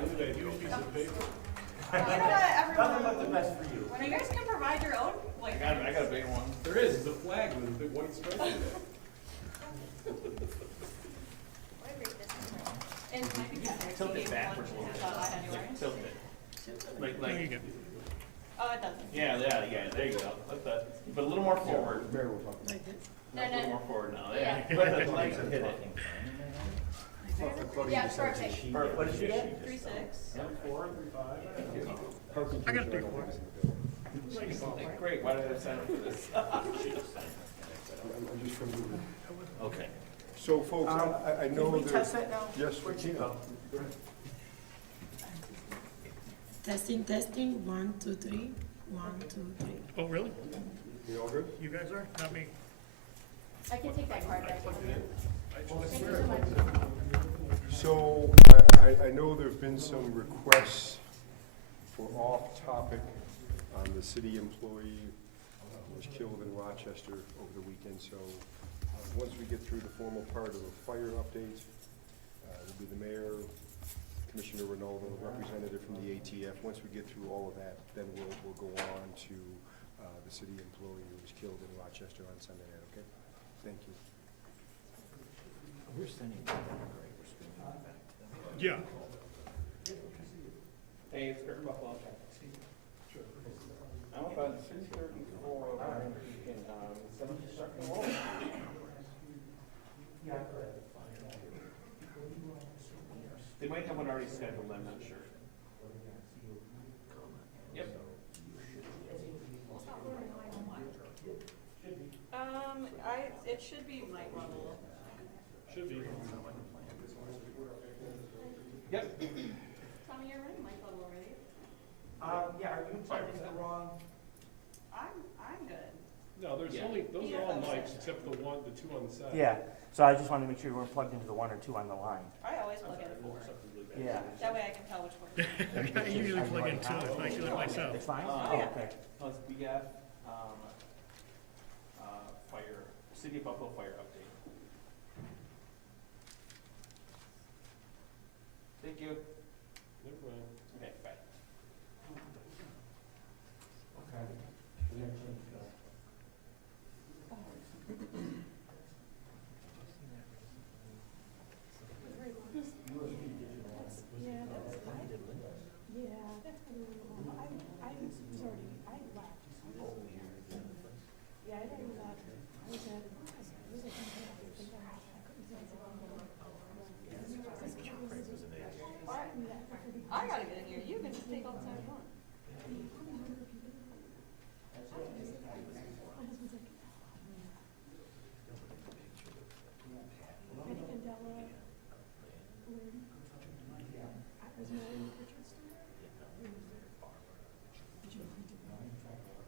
look at that huge piece of paper. You know what, everyone, Nothing but the best for you. when you guys can provide your own, like. I got a big one. There is, it's a flag with a big white stripe in it. And maybe Tilt it backwards a little bit. Tilt it. Like, Oh, it doesn't. yeah, there you go. Like that. But a little more forward. No, A little no. more forward now, Yeah. yeah. Let the legs hit it. Yeah, perfect. What did you get? 3.6. 4, 3, 5. I got a big one. Great, why did I sign up for this? I'm just from Google. Okay. So folks, I know Can we there. test that now? Yes. Where'd you go? Testing, testing, 1, 2, 3, 1, 2, 3. Oh, really? You all good? You guys are? Not me. I can take that card back. Thank you so much. So I know there've been some requests for off-topic on the city employee who was killed in Rochester over the weekend. So once we get through the formal part of the fire update, it'll be the mayor, Commissioner Rinaldo, representative from the ATF. Once we get through all of that, then we'll go on to the city employee who was killed in Rochester on Sunday night, okay? Thank you. We're sending it back. We're sending it back. Yeah. Hey, it's Kurt Buffalo. I'm about 6:34 in 7th Wall. They might have one already scheduled, I'm not sure. Yep. It should be light level. Should be. Yep. Tommy, you're running light level already. Yeah, are you typing the wrong? I'm good. No, there's Yeah. only, those are all mics except the 2 on the side. Yeah, so I just wanted to make sure we're plugged into the 1 or 2 on the line. I always plug in 4. Yeah. That way I can tell which one. I usually plug in 2 if I do it myself. It's fine? Oh, Oh, okay. Plus BF, fire, City of Buffalo fire update. Thank you. Never mind. Okay, bye. I gotta get in here. You can just take all the time you want.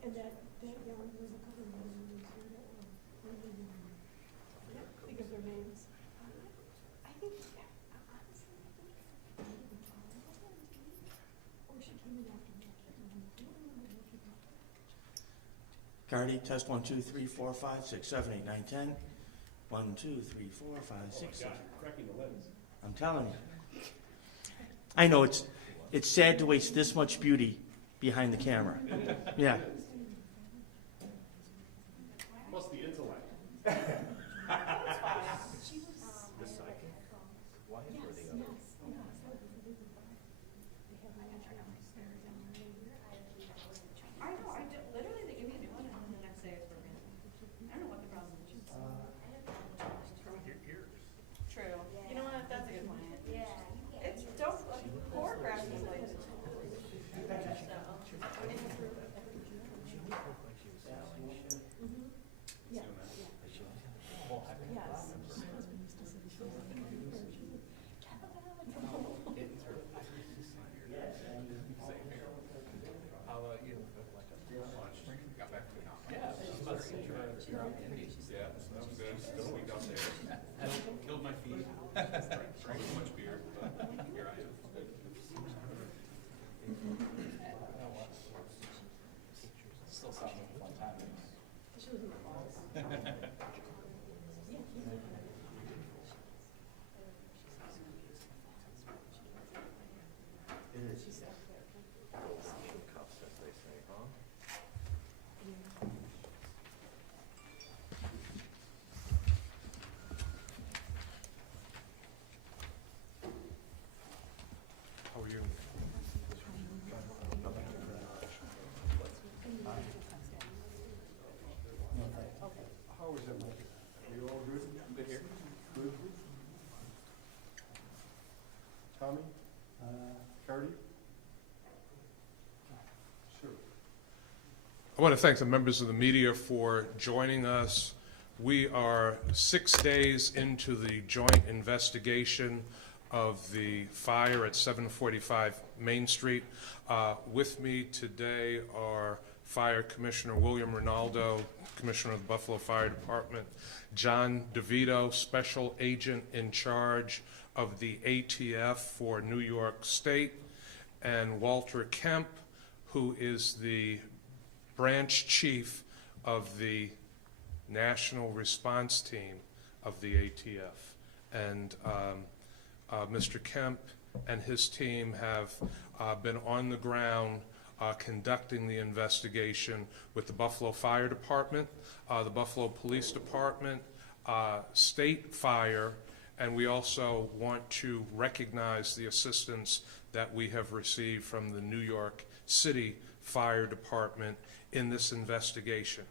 And that young was a couple of men too that were really, think of their names. I think, honestly, I think or she came in after me. I don't remember what she got. Cardi, test 1, 2, 3, 4, 5, 6, 7, 8, 9, 10. 1, 2, 3, 4, 5, 6, 7. Cracking the lens. I'm telling you. I know it's sad to waste this much beauty behind the camera. Yeah. Plus the intellect. I know, literally they give me a new one and then the next day it's broken. I don't know what the problem is. Your ears. True. You know what, that's a good point. Yeah. It's dope, like, choreograph is like. Killed my feet. Drank too much beer, but here I am. Still sounds like a fun time. Tommy? Cardy? Sure. I want to thank the members of the media for joining us. We are 6 days into the joint investigation of the fire at 745 Main Street. With me today are Fire Commissioner William Ronaldo, Commissioner of the Buffalo Fire Department, John DeVito, Special Agent in charge of the ATF for New York State, and Walter Kemp, who is the branch chief of the National Response Team of the ATF. And Mr. Kemp and his team have been on the ground conducting the investigation with the Buffalo Fire Department, the Buffalo Police Department, State Fire, and we also want to recognize the assistance that we have received from the New York City Fire Department in this investigation.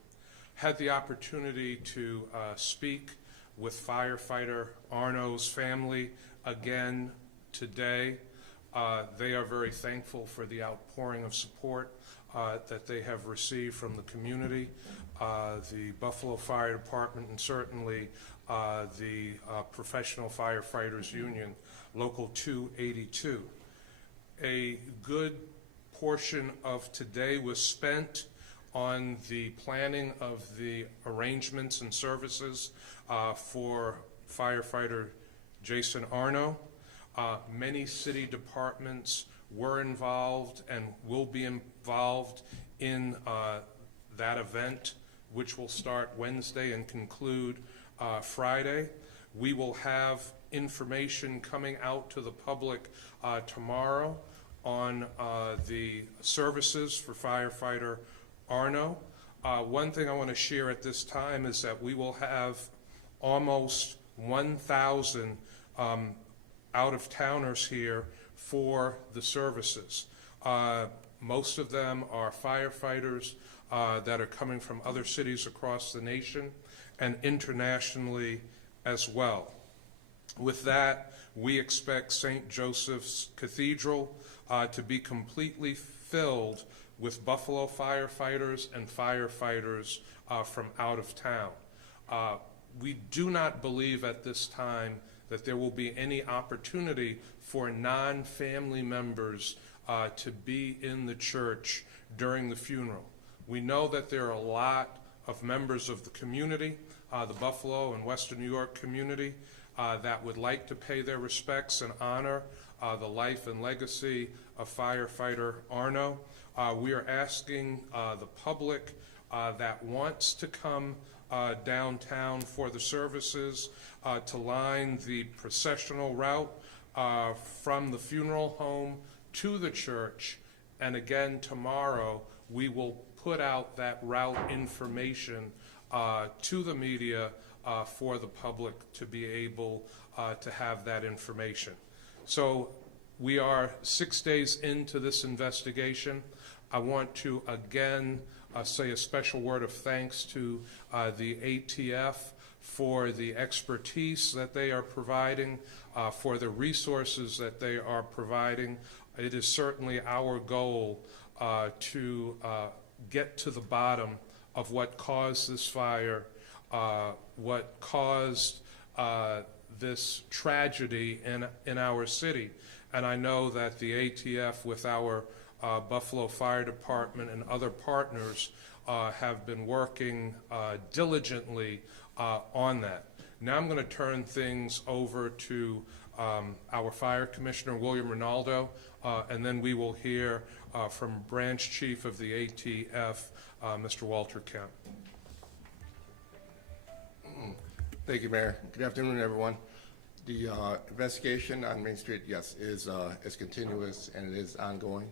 Had the opportunity to speak with firefighter Arno's family again today. They are very thankful for the outpouring of support that they have received from the community, the Buffalo Fire Department, and certainly the Professional Firefighters Union, Local 282. A good portion of today was spent on the planning of the arrangements and services for firefighter Jason Arno. Many city departments were involved and will be involved in that event, which will start Wednesday and conclude Friday. We will have information coming out to the public tomorrow on the services for firefighter Arno. One thing I want to share at this time is that we will have almost 1,000 out-of-towners here for the services. Most of them are firefighters that are coming from other cities across the nation and internationally as well. With that, we expect St. Joseph's Cathedral to be completely filled with Buffalo firefighters and firefighters from out of town. We do not believe at this time that there will be any opportunity for non-family members to be in the church during the funeral. We know that there are a lot of members of the community, the Buffalo and Western New York community, that would like to pay their respects and honor the life and legacy of firefighter Arno. We are asking the public that wants to come downtown for the services to line the processional route from the funeral home to the church. And again, tomorrow we will put out that route information to the media for the public to be able to have that information. So we are 6 days into this investigation. I want to again say a special word of thanks to the ATF for the expertise that they are providing, for the resources that they are providing. It is certainly our goal to get to the bottom of what caused this fire, what caused this tragedy in our city. And I know that the ATF, with our Buffalo Fire Department and other partners, have been working diligently on that. Now I'm going to turn things over to our Fire Commissioner, William Ronaldo, and then we will hear from Branch Chief of the ATF, Mr. Walter Kemp. Thank you, Mayor. Good afternoon, everyone. The investigation on Main Street, yes, is continuous and it is ongoing.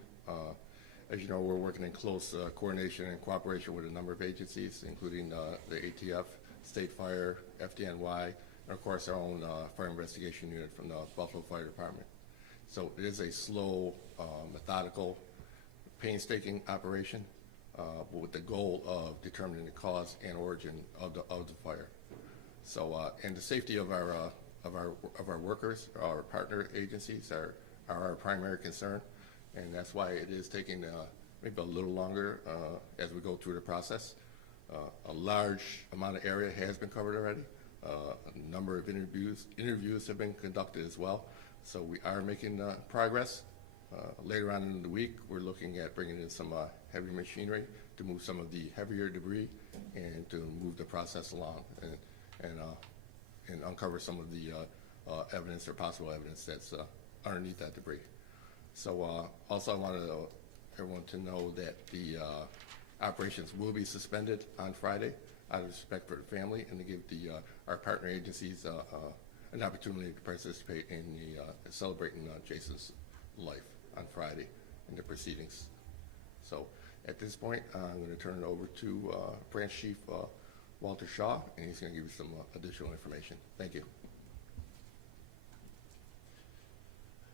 As you know, we're working in close coordination and cooperation with a number of agencies, including the ATF, State Fire, FDNY, and of course our own fire investigation unit from the Buffalo Fire Department. So it is a slow, methodical, painstaking operation with the goal of determining the cause and origin of the fire. So and the safety of our workers, our partner agencies, our are our primary concern, and that's why it is taking maybe a little longer as we go through the process. A large amount of area has been covered already. A number of interviews have been conducted as well, so we are making progress. Later on in the week, we're looking at bringing in some heavy machinery to move some of the heavier debris and to move the process along and uncover some of the evidence or possible evidence that's underneath that debris. So also I wanted everyone to know that the operations will be suspended on Friday out of respect for the family and to give our partner agencies an opportunity to participate in the celebrating Jason's life on Friday in the proceedings. So at this point, I'm going to turn it over to Branch Chief Walter Shaw, and he's going to give you some additional information. Thank you.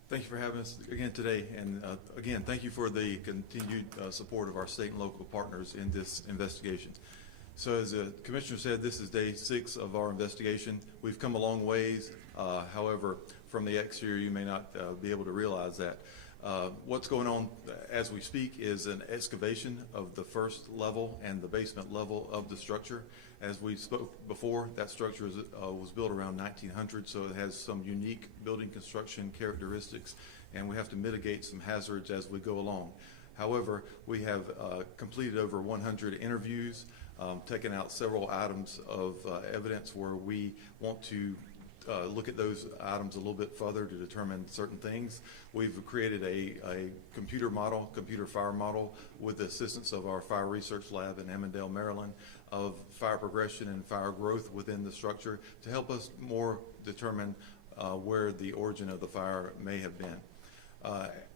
Thank you for having us again today, and again, thank you for the continued support of our state and local partners in this investigation. So as the Commissioner said, this is day 6 of our investigation. We've come a long ways. However, from the exterior, you may not be able to realize that. What's going on as we speak is an excavation of the first level and the basement level of the structure. As we spoke before, that structure was built around 1900, so it has some unique building construction characteristics, and we have to mitigate some hazards as we go along. However, we have completed over 100 interviews, taken out several items of evidence where we want to look at those items a little bit further to determine certain things. We've created a computer fire model with the assistance of our fire research lab in Emmondale, Maryland, of fire progression and fire growth within the structure to help us more determine where the origin of the fire may have been.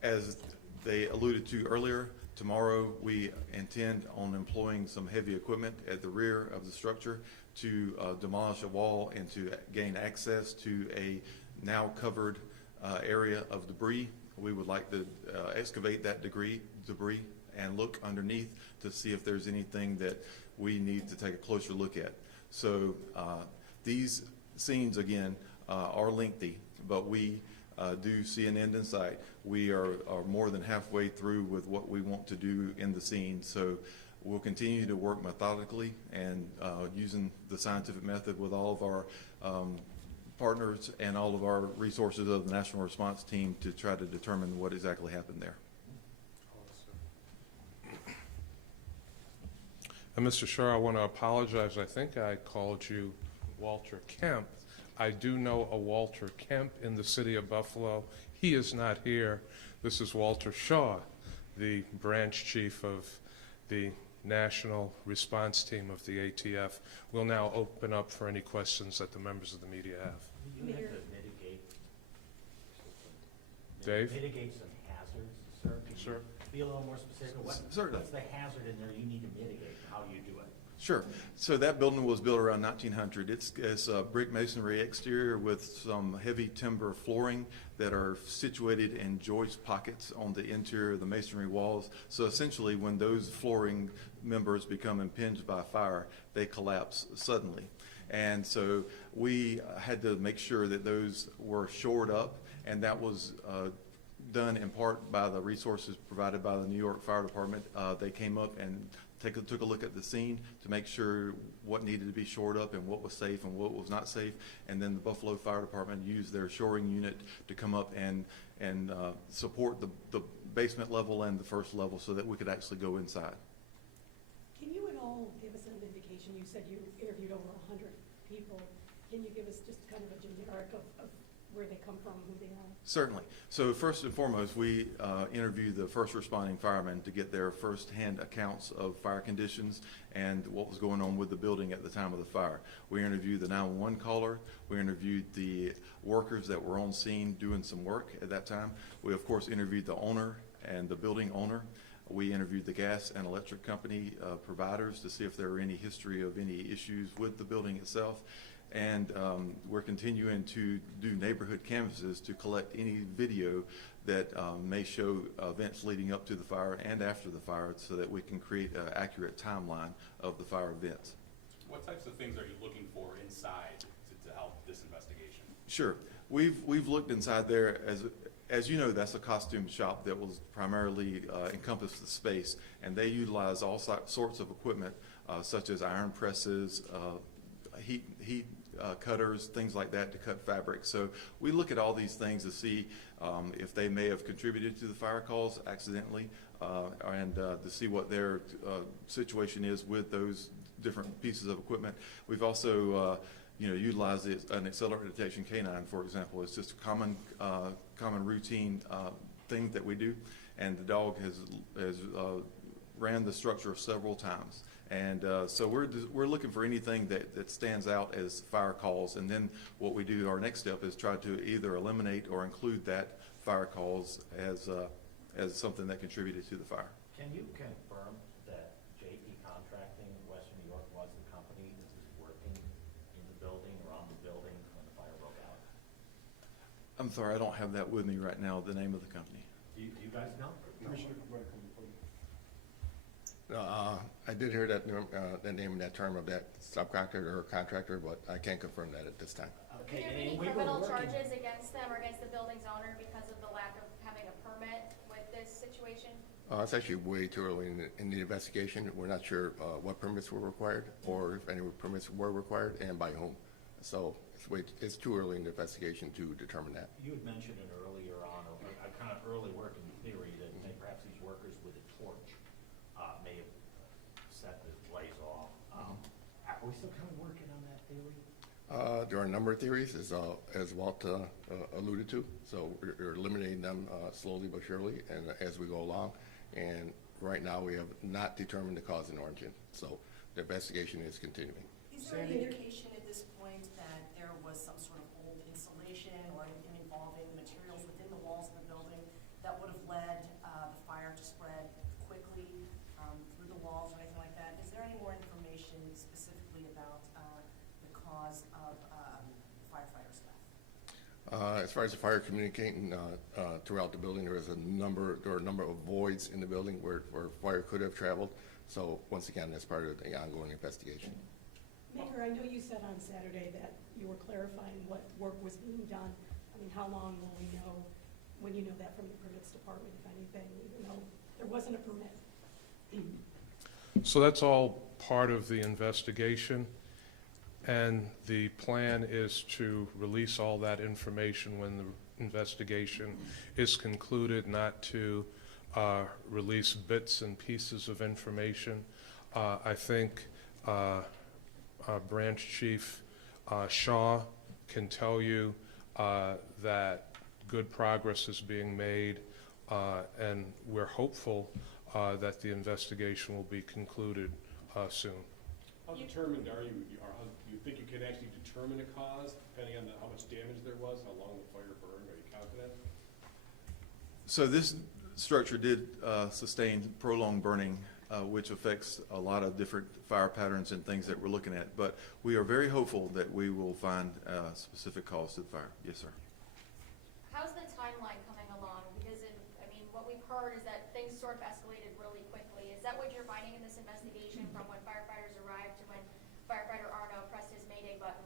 As they alluded to earlier, tomorrow we intend on employing some heavy equipment at the rear of the structure to demolish a wall and to gain access to a now covered area of debris. We would like to excavate that debris and look underneath to see if there's anything that we need to take a closer look at. So these scenes, again, are lengthy, but we do see an end in sight. We are more than halfway through with what we want to do in the scene. So we'll continue to work methodically and using the scientific method with all of our partners and all of our resources of the National Response Team to try to determine what exactly happened there. And Mr. Shaw, I want to apologize. I think I called you Walter Kemp. I do know a Walter Kemp in the city of Buffalo. He is not here. This is Walter Shaw, the branch chief of the National Response Team of the ATF. We'll now open up for any questions that the members of the media have. You have to mitigate. Dave? Mitigate some hazards, sir. Could you Sure. be a little more specific? Certainly. What's the hazard in there you need to mitigate? How do you do it? Sure. So that building was built around 1900. It's brick masonry exterior with some heavy timber flooring that are situated in joist pockets on the interior of the masonry walls. So essentially, when those flooring members become impinged by fire, they collapse suddenly. And so we had to make sure that those were shored up, and that was done in part by the resources provided by the New York Fire Department. They came up and took a look at the scene to make sure what needed to be shored up and what was safe and what was not safe. And then the Buffalo Fire Department used their shoring unit to come up and support the basement level and the first level so that we could actually go inside. Can you at all give us an indication? You said you interviewed over 100 people. Can you give us just kind of a generic of where they come from, who they are? Certainly. So first and foremost, we interviewed the first responding firemen to get their first-hand accounts of fire conditions and what was going on with the building at the time of the fire. We interviewed the 911 caller. We interviewed the workers that were on scene doing some work at that time. We, of course, interviewed the owner and the building owner. We interviewed the gas and electric company providers to see if there were any history of any issues with the building itself. And we're continuing to do neighborhood canvases to collect any video that may show events leading up to the fire and after the fire so that we can create an accurate timeline of the fire events. What types of things are you looking for inside to help this investigation? Sure. We've looked inside there as you know, that's a costume shop that will primarily encompass the space, and they utilize all sorts of equipment, such as iron presses, heat cutters, things like that to cut fabric. So we look at all these things to see if they may have contributed to the fire calls accidentally, and to see what their situation is with those different pieces of equipment. We've also utilized an accelerated detection canine, for example. It's just a common routine thing that we do, and the dog has ran the structure several times. And so we're looking for anything that stands out as fire calls, and then what we do, our next step is try to either eliminate or include that fire calls as something that contributed to the fire. Can you confirm that JP Contracting in Western New York was the company that was working in the building or on the building when the fire broke out? I'm sorry, I don't have that with me right now, the name of the company. Do you guys know? Commissioner, you want to come before you? I did hear that the name and that term of that subcontractor or contractor, but I can't confirm that at this time. Could there be any criminal charges against them or against the building's owner because of the lack of having a permit with this situation? It's actually way too early in the investigation. We're not sure what permits were required or if any permits were required and by whom. So it's too early in the investigation to determine that. You had mentioned it earlier on, a kind of early working theory that perhaps these workers with a torch may have set the blaze off. Are we still kind of working on that theory? There are a number of theories, as Walt alluded to. So we're eliminating them slowly but surely, and as we go along. And right now, we have not determined the cause in origin. So the investigation is continuing. Is there any indication at this point that there was some sort of old insulation or anything involving materials within the walls of the building that would have led the fire to spread quickly through the walls or anything like that? Is there any more information specifically about the cause of firefighters' death? As far as the fire communicating throughout the building, there are a number of voids in the building where fire could have traveled. So once again, that's part of the ongoing investigation. Maker, I know you said on Saturday that you were clarifying what work was being done. I mean, how long will we know, when you know that from the permits department, if anything, even though there wasn't a permit? So that's all part of the investigation, and the plan is to release all that information when the investigation is concluded, not to release bits and pieces of information. I think Branch Chief Shaw can tell you that good progress is being made, and we're hopeful that the investigation will be concluded soon. How determined are you, or how, do you think you can actually determine a cause, depending on how much damage there was, how long the fire burned? Are you confident? So this structure did sustain prolonged burning, which affects a lot of different fire patterns and things that we're looking at. But we are very hopeful that we will find a specific cause to the fire. Yes, sir. How's the timeline coming along? Because what we've heard is that things sort of escalated really quickly. Is that what you're finding in this investigation from when firefighters arrived to when firefighter Arno pressed his Mayday button?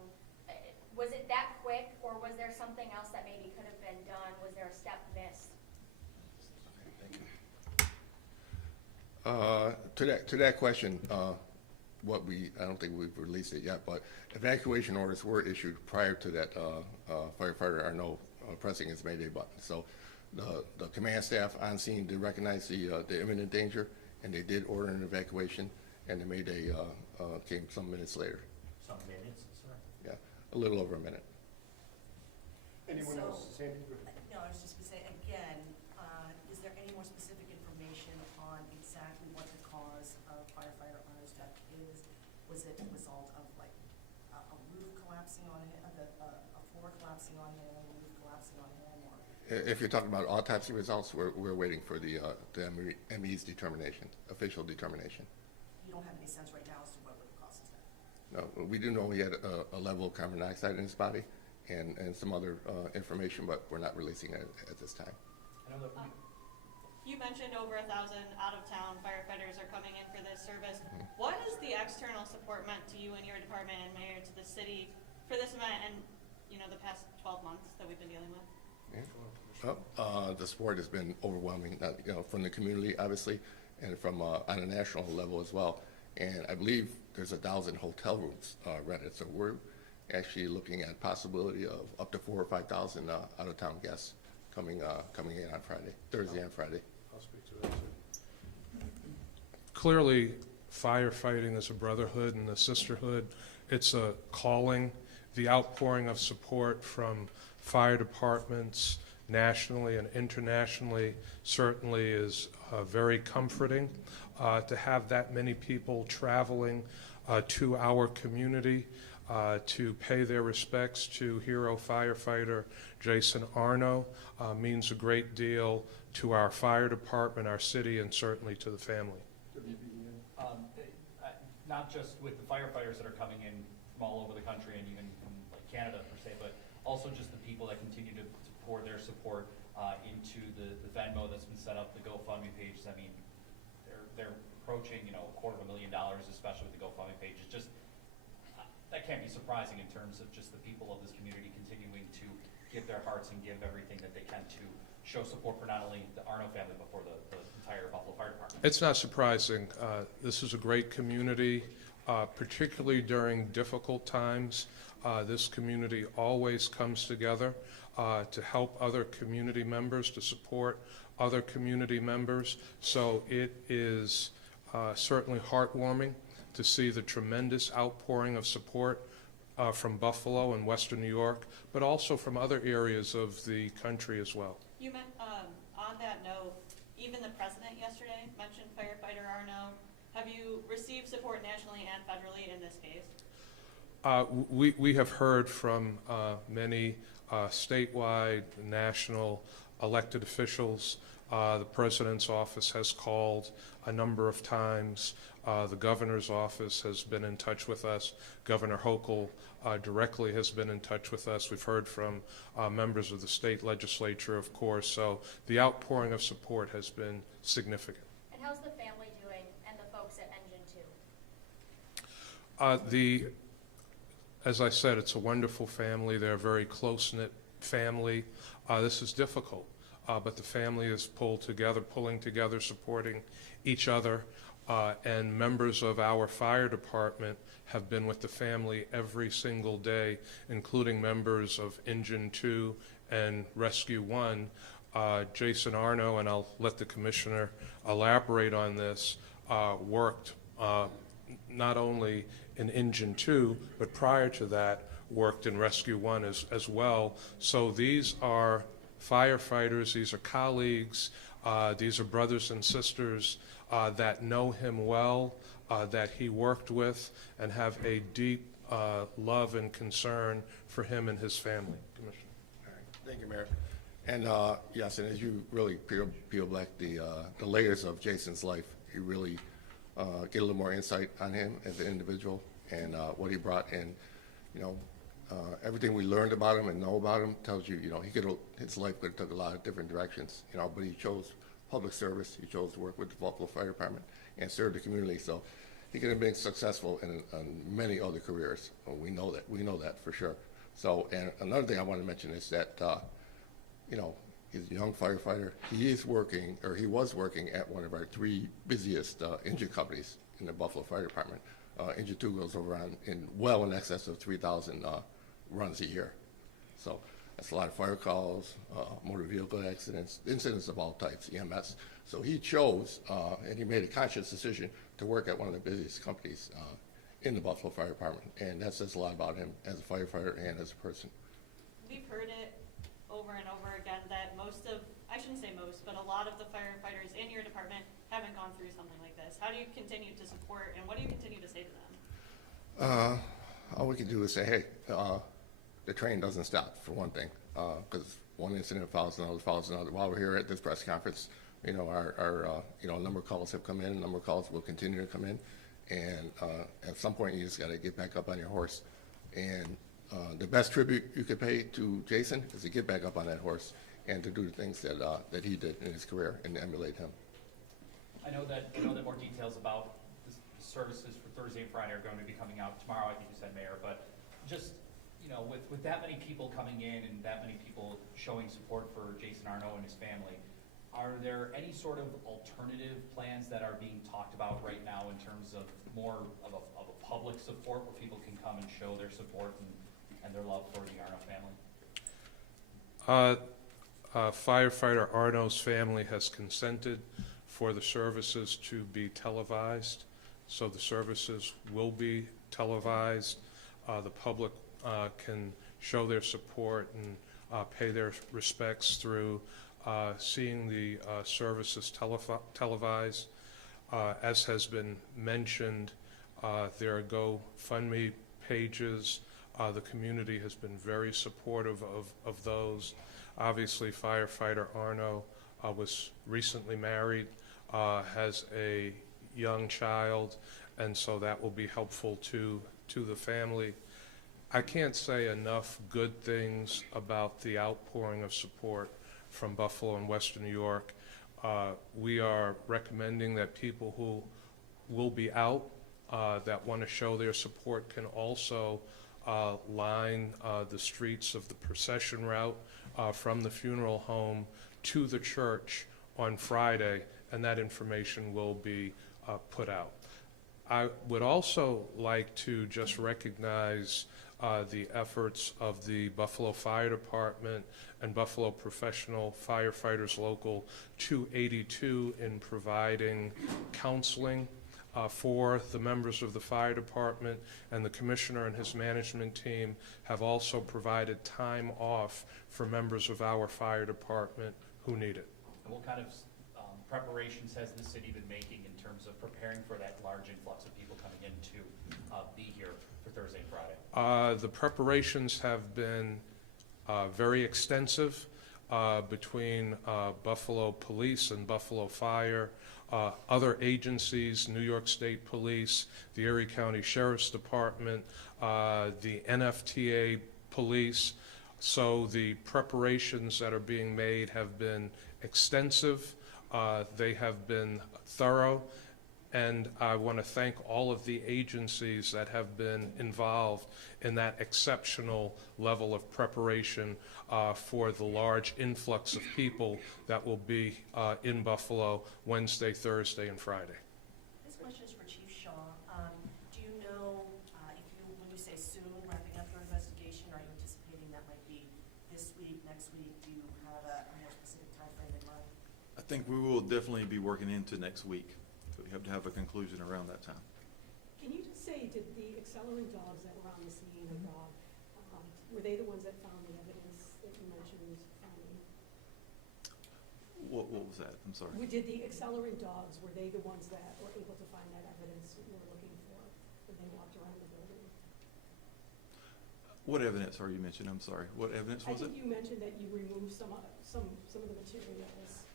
Was it that quick, or was there something else that maybe could have been done? Was there a step missed? To that question, I don't think we've released it yet, but evacuation orders were issued prior to that firefighter Arno pressing his Mayday button. So the command staff on scene did recognize the imminent danger, and they did order an evacuation, and the Mayday came some minutes later. Some minutes, sir? Yeah, a little over a minute. Anyone So- else? Sandy, go ahead. No, I was just going to say, again, is there any more specific information on exactly what the cause of firefighter Arno's death is? Was it a result of like a roof collapsing on him, a floor collapsing on him, a roof collapsing on him, or? If you're talking about autopsy results, we're waiting for the ME's determination, official determination. You don't have any sense right now as to what would have caused his death? No, we do know he had a level of carbon dioxide in his body and some other information, but we're not releasing it at this time. You mentioned over 1,000 out-of-town firefighters are coming in for this service. What has the external support meant to you and your department and mayor, to the city, for this event and, the past 12 months that we've been dealing with? Yeah. The support has been overwhelming, from the community, obviously, and from on a national level as well. And I believe there's 1,000 hotel rooms rented, so we're actually looking at possibility of up to 4,000 or 5,000 out-of-town guests coming in on Thursday and Friday. I'll speak to that too. Clearly, firefighting is a brotherhood and a sisterhood. It's a calling. The outpouring of support from fire departments nationally and internationally certainly is very comforting. To have that many people traveling to our community to pay their respects to hero firefighter Jason Arno means a great deal to our fire department, our city, and certainly to the family. Not just with the firefighters that are coming in from all over the country and even from like Canada per se, but also just the people that continue to pour their support into the Venmo that's been set up, the GoFundMe pages. I mean, they're approaching $250,000, especially with the GoFundMe page. It's just that can't be surprising in terms of just the people of this community continuing to give their hearts and give everything that they can to show support for not only the Arno family, but for the entire Buffalo Fire Department. It's not surprising. This is a great community, particularly during difficult times. This community always comes together to help other community members, to support other community members. So it is certainly heartwarming to see the tremendous outpouring of support from Buffalo and Western New York, but also from other areas of the country as well. You meant, on that note, even the president yesterday mentioned firefighter Arno. Have you received support nationally and federally in this case? We have heard from many statewide, national elected officials. The president's office has called a number of times. The governor's office has been in touch with us. Governor Hochul directly has been in touch with us. We've heard from members of the state legislature, of course. So the outpouring of support has been significant. And how's the family doing and the folks at Engine 2? As I said, it's a wonderful family. They're a very close-knit family. This is difficult, but the family is pulling together, supporting each other. And members of our fire department have been with the family every single day, including members of Engine 2 and Rescue 1. Jason Arno, and I'll let the commissioner elaborate on this, worked not only in Engine 2, but prior to that worked in Rescue 1 as well. So these are firefighters, these are colleagues, these are brothers and sisters that know him well, that he worked with, and have a deep love and concern for him and his family. Commissioner. All right. Thank you, Mayor. And yes, and as you really peel back the layers of Jason's life, you really get a little more insight on him as an individual and what he brought. And everything we learned about him and know about him tells you, his life could have took a lot of different directions, but he chose public service. He chose to work with the Buffalo Fire Department and serve the community. So he could have been successful in many other careers. We know that for sure. So, and another thing I want to mention is that, he's a young firefighter. He was working at one of our 3 busiest engine companies in the Buffalo Fire Department. Engine 2 goes over in excess of 3,000 runs a year. So that's a lot of fire calls, motor vehicle accidents, incidents of all types, EMS. So he chose, and he made a conscious decision to work at one of the busiest companies in the Buffalo Fire Department. And that says a lot about him as a firefighter and as a person. We've heard it over and over again that I shouldn't say most, but a lot of the firefighters in your department haven't gone through something like this. How do you continue to support, and what do you continue to say to them? All we can do is say, hey, the train doesn't stop, for one thing, because one incident follows another. While we're here at this press conference, a number of calls have come in, a number of calls will continue to come in, and at some point you just got to get back up on your horse. And the best tribute you could pay to Jason is to get back up on that horse and to do the things that he did in his career and emulate him. I know that more details about the services for Thursday and Friday are going to be coming out tomorrow, I think you said, Mayor, but just you know, with that many people coming in and that many people showing support for Jason Arno and his family, are there any sort of alternative plans that are being talked about right now in terms of more of a public support where people can come and show their support and their love for the Arno family? Firefighter Arno's family has consented for the services to be televised, so the services will be televised. The public can show their support and pay their respects through seeing the services televised. As has been mentioned, there are GoFundMe pages. The community has been very supportive of those. Obviously, Firefighter Arno was recently married, has a young child, and so that will be helpful to the family. I can't say enough good things about the outpouring of support from Buffalo and Western New York. We are recommending that people who will be out that want to show their support can also line the streets of the procession route from the funeral home to the church on Friday, and that information will be put out. I would also like to just recognize the efforts of the Buffalo Fire Department and Buffalo Professional Firefighters Local 282 in providing counseling for the members of the fire department, and the commissioner and his management team have also provided time off for members of our fire department who need it. And what kind of preparations has the city been making in terms of preparing for that large influx of people coming in to be here for Thursday and Friday? The preparations have been very extensive between Buffalo Police and Buffalo Fire, other agencies, New York State Police, the Erie County Sheriff's Department, the NFTA Police. So the preparations that are being made have been extensive. They have been thorough, and I want to thank all of the agencies that have been involved in that exceptional level of preparation for the large influx of people that will be in Buffalo Wednesday, Thursday, and Friday. This question is for Chief Shaw. Do you know when you say soon wrapping up your investigation, are you anticipating that might be this week, next week? Do you have a more specific time frame in mind? I think we will definitely be working into next week. So we have to have a conclusion around that time. Can you just say, did the accelerant dogs that were on the scene, the dog, were they the ones that found the evidence that you mentioned finding? What was that? I'm sorry. Did the accelerant dogs, were they the ones that were able to find that evidence that you were looking for when they walked around the building? What evidence are you mentioning? I'm sorry. What evidence was it? I think you mentioned that you removed some of the materials.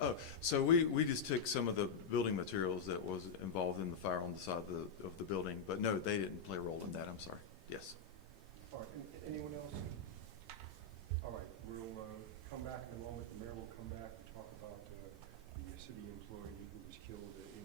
Oh, so we just took some of the building materials that was involved in the fire on the side of the building, but no, they didn't play a role in that. I'm sorry. Yes. All right, anyone else? All right, we'll come back in a moment. The mayor will come back and talk about the city employee who was killed in